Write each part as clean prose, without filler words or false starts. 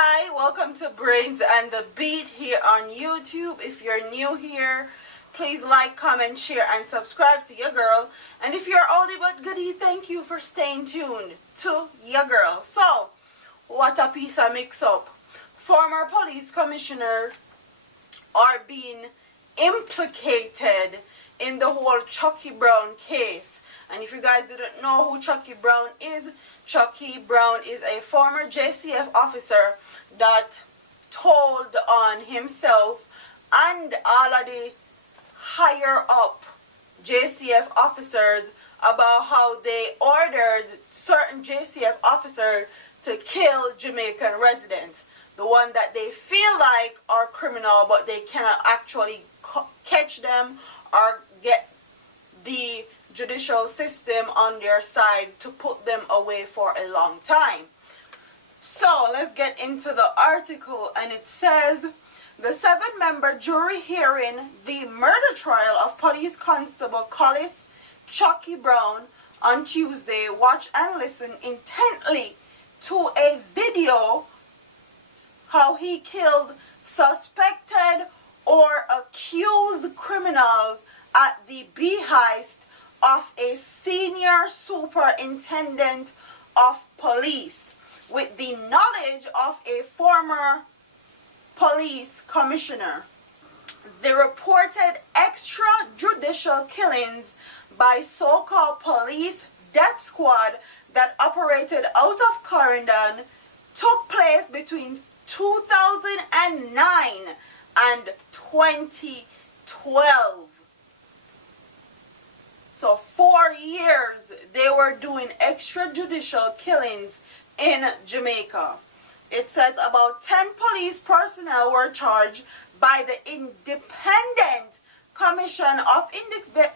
Hi, welcome to Brains and the Beat here on YouTube. If you're new here, please like, comment, share, and subscribe to your girl. And if you're oldie but goodie, thank you for staying tuned to your girl. So, what a piece of mix-up. Former police commissioner are being implicated in the whole Chucky Brown case. And if you guys didn't know who Chucky Brown is a former JCF officer that told on himself and all of the higher up JCF officers about how they ordered certain JCF officers to kill Jamaican residents. The one that they feel like are criminal, but they cannot actually catch them or get the judicial system on their side to put them away for a long time. So let's get into the article, and it says the 7-member jury hearing the murder trial of police constable Collis Chucky Brown on Tuesday watched and listened intently to a video how he killed suspected or accused criminals at the heist of a senior superintendent of police with the knowledge of a former police commissioner. The reported extrajudicial killings by so-called police death squad that operated out of Clarendon took place between 2009 and 2012. So 4 years they were doing extrajudicial killings in Jamaica. It says about 10 police personnel were charged by the Independent Commission of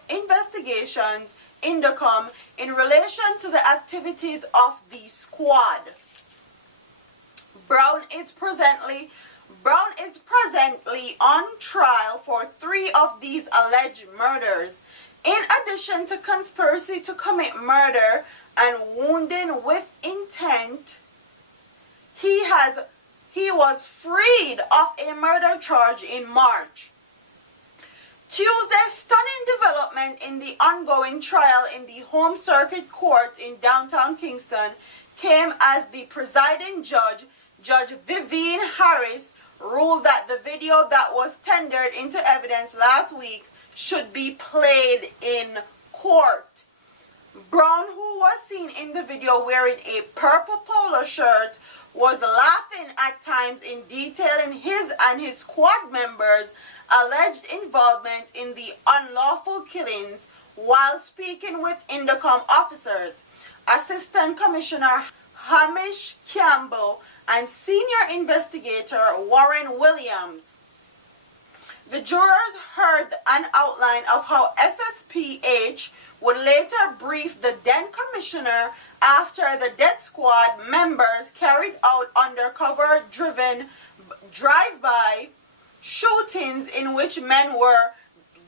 Investigations, INDECOM, in relation to the activities of the squad. Brown is presently on trial for 3 of these alleged murders. In addition to conspiracy to commit murder and wounding with intent, he was freed of a murder charge in March. Tuesday's stunning development in the ongoing trial in the Home Circuit Court in downtown Kingston came as the presiding judge, Judge Vivian Harris, ruled that the video that was tendered into evidence last week should be played in court. Brown, who was seen in the video wearing a purple polo shirt, was laughing at times in detailing his and his squad members' alleged involvement in the unlawful killings while speaking with INDECOM officers, Assistant Commissioner Hamish Campbell, and Senior Investigator Warren Williams. The jurors heard an outline of how SSPH would later brief the then commissioner after the death squad members carried out undercover-driven drive-by shootings in which men were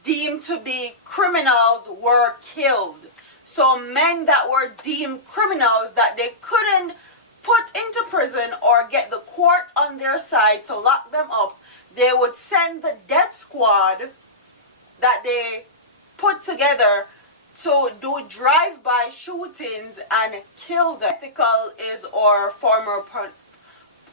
deemed to be criminals were killed. So men that were deemed criminals that they couldn't put into prison or get the court on their side to lock them up, they would send the death squad that they put together to do drive-by shootings and kill them. Ethical is our former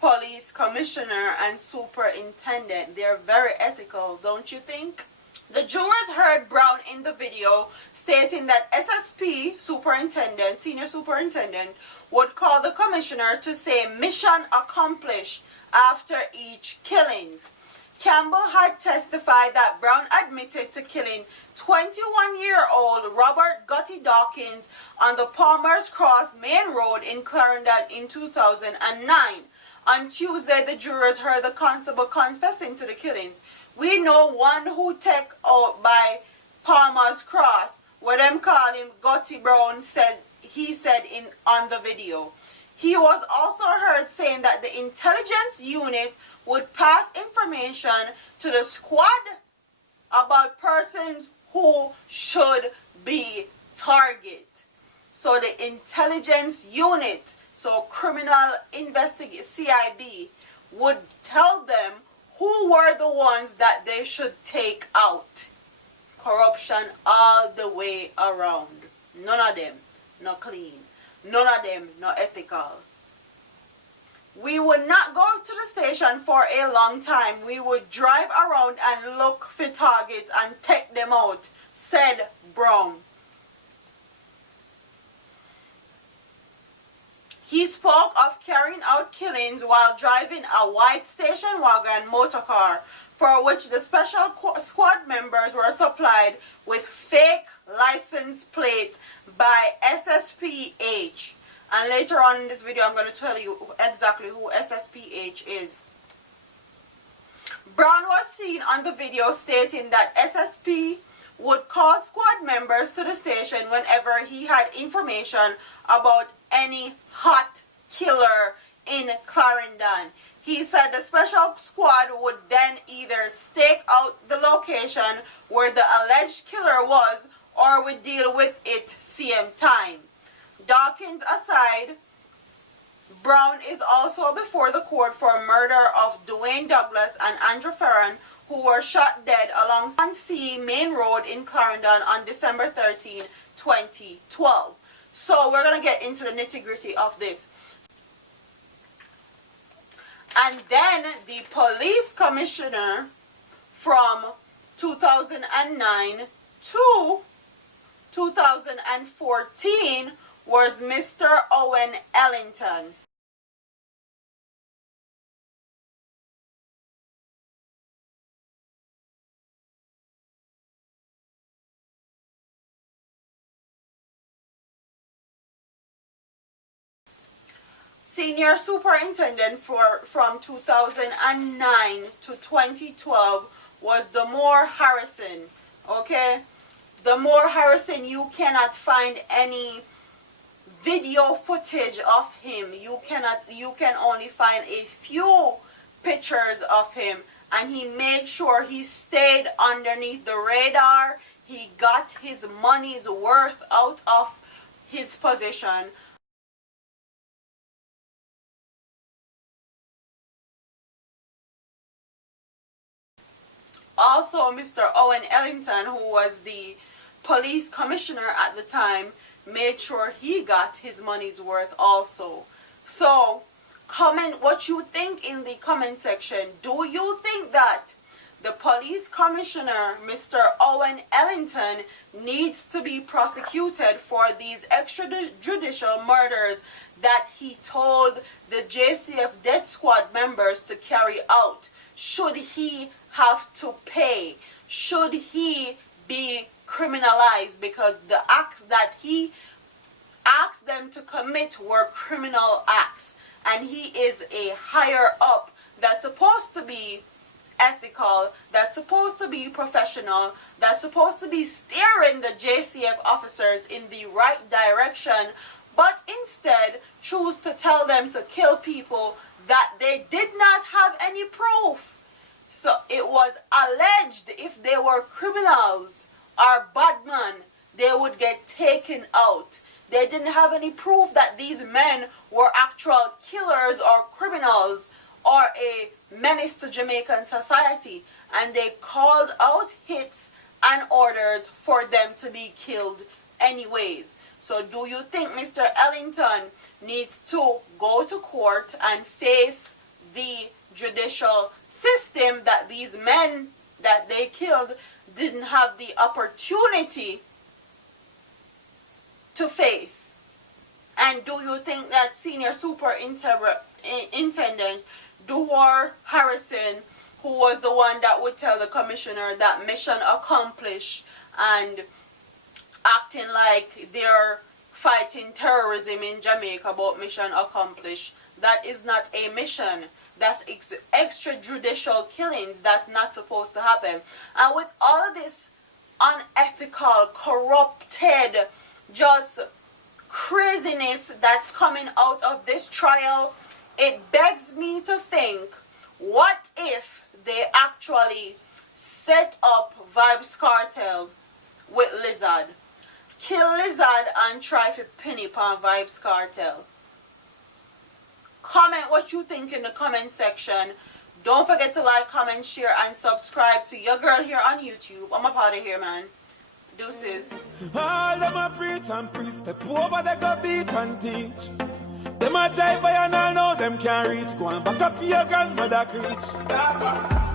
police commissioner and superintendent. They're very ethical, don't you think? The jurors heard Brown in the video stating that SSP superintendent, senior superintendent, would call the commissioner to say mission accomplished after each killings. Campbell had testified that Brown admitted to killing 21-year-old Robert Gutty Dawkins on the Palmer's Cross Main Road in Clarendon in 2009. On Tuesday, the jurors heard the constable confessing to the killings. We know one who took out by Palmer's Cross, what them call him Gutty Brown, he said on the video. He was also heard saying that the intelligence unit would pass information to the squad about persons who should be targeted. So the intelligence unit, so criminal investigation, CIB, would tell them who were the ones that they should take out. Corruption all the way around. None of them not clean. None of them not ethical. We would not go to the station for a long time. We would drive around and look for targets and take them out, said Brown. He spoke of carrying out killings while driving a white station wagon motorcar, for which the special squad members were supplied with fake license plates by SSPH. And later on in this video, I'm going to tell you exactly who SSPH is. Brown was seen on the video stating that SSP would call squad members to the station whenever he had information about any hot killer in Clarendon. He said the special squad would then either stake out the location where the alleged killer was or would deal with it same time. Dawkins aside, Brown is also before the court for murder of Dwayne Douglas and Andrew Ferran, who were shot dead along C Main Road in Clarendon on December 13, 2012. So we're going to get into the nitty-gritty of this. And then the police commissioner from 2009 to 2014 was Mr. Owen Ellington. Senior superintendent from 2009 to 2012 was Damore Harrison. Okay, Damore Harrison, you cannot find any video footage of him. You can only find a few pictures of him, and he made sure he stayed underneath the radar. He got his money's worth out of his position. Also, Mr. Owen Ellington, who was the police commissioner at the time, made sure he got his money's worth also. So, comment what you think in the comment section. Do you think that the police commissioner, Mr. Owen Ellington, needs to be prosecuted for these extrajudicial murders that he told the JCF death squad members to carry out? Should he have to pay? Should he be criminalized because the acts that he asked them to commit were criminal acts, and he is a higher up that's supposed to be ethical, that's supposed to be professional, that's supposed to be steering the JCF officers in the right direction, but instead choose to tell them to kill people that they did not have any proof. So it was alleged if they were criminals or bad men, they would get taken out. They didn't have any proof that these men were actual killers or criminals or a menace to Jamaican society. And they called out hits and orders for them to be killed anyways. So do you think Mr. Ellington needs to go to court and face the judicial system that these men that they killed didn't have the opportunity to face? And do you think that Senior Superintendent Damore Harrison, who was the one that would tell the commissioner that mission accomplished and acting like they're fighting terrorism in Jamaica about mission accomplished, that is not a mission. That's extrajudicial killings. That's not supposed to happen. And with all of this unethical, corrupted, just craziness that's coming out of this trial, it begs me to think, what if they actually set up Vybz Kartel with Lizard? Kill Lizard and try to pin it on Vybz Kartel. Comment what you think in the comment section. Don't forget to like, comment, share, and subscribe to your girl here on YouTube. I'm up out of here, man. Deuces. All them a preach and preach. Step over, they go beat and teach. Them a jive by and all know them can't reach. Go and back up for your grandmother preach.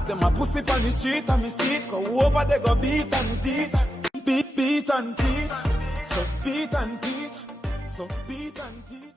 Them a pussy on the street and me see it. Go over, they go beat and teach. Beat and teach. So beat and teach. So beat and teach.